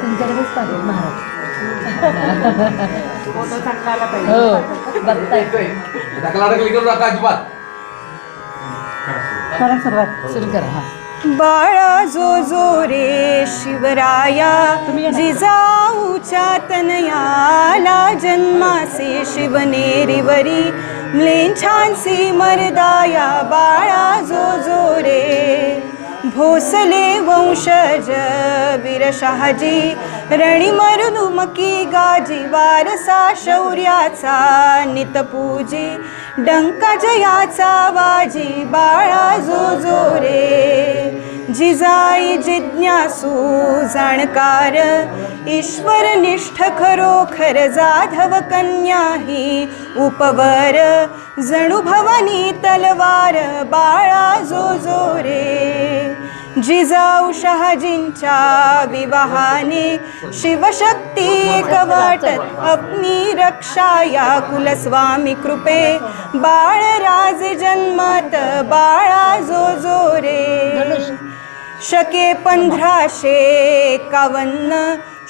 तुमच्याकडेच पाहिजे महाराज. फोटो चांगला आला पाहिजे. हो बघताय. करा सुरुवात. सुरू करा. हा. बाळा जो जो रे शिवराया जिजाऊच्या तनयाला जन्मासे शिवनेरीवरी म्लेच्छांसी मर्दाया बाळा जो जो रे भोसले वंशज वीरशहाजी रणी मरुदुमकी गाजी वारसा शौर्याचा नितपूजी डंका जयाचा वाजी बाळा जो जो रे जिजाई जिज्ञासू जाणकार ईश्वरनिष्ठ खरोखर जाधव कन्या ही उपवर जणू भवानी तलवार बाळा जो जो रे जिजाऊ शहाजींच्या विवाहाने शिवशक्ती एक वाटत अपनी रक्षा या कुलस्वामी कृपे बाळराज जन्मत बाळा जो जो रे शके 1551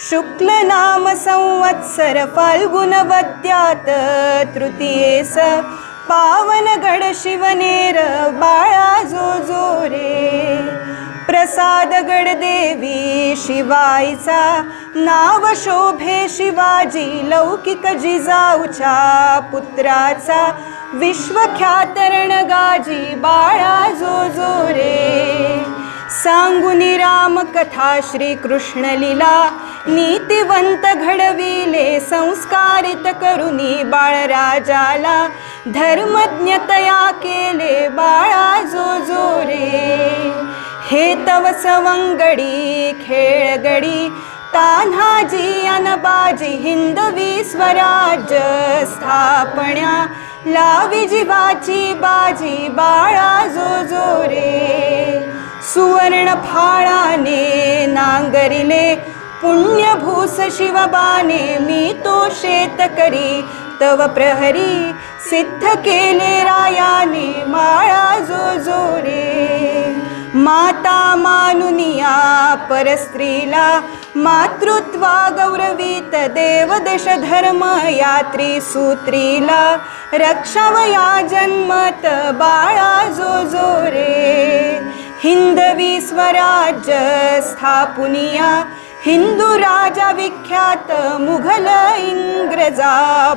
शुक्ल नाम संवत्सर फाल्गुन वद्यात तृतीयेस पावनगड शिवनेर बाळा जो जो रे प्रसादगड देवी शिवाईचा नाव शोभे शिवाजी लौकिक जिजाऊच्या पुत्राचा विश्वख्यात रणगाजी बाळा जो जो रे सांगुनी राम कथा श्रीकृष्ण लीला नीतिवंत घडविले संस्कारित करुनी बाळराजाला धर्मज्ञतया केले बाळा जो जो रे हे तव सवंगडी खेळगडी तान्हाजी अनबाजी हिंदवी स्वराज्य स्थापण्या लावी जीवाची बाजी बाळा जो जो रे सुवर्ण फाळाने नांगरिले पुण्यभूस शिवबाने मी तो शेतकरी तव प्रहरी सिद्ध केले रायाने माळा जो जो रे माता मानुनिया परस्त्रीला मातृत्वा गौरवीत देवदेश धर्म यात्री सूत्रीला रक्षावया जन्मत बाळा जो जो रे हिंदवी स्वराज्य स्थापुनिया हिंदू राजा विख्यात मुघल इंग्रजा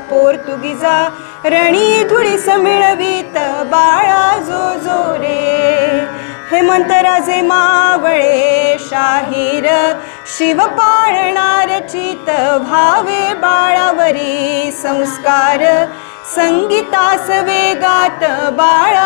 पोर्तुगीजा रणी धुळीस मिळवीत बाळा जो जो रे हेमंतराजे मावळे शाहीर शिव पाळणार चित भावे बाळावरी संस्कार संगीतास वेगात बाळा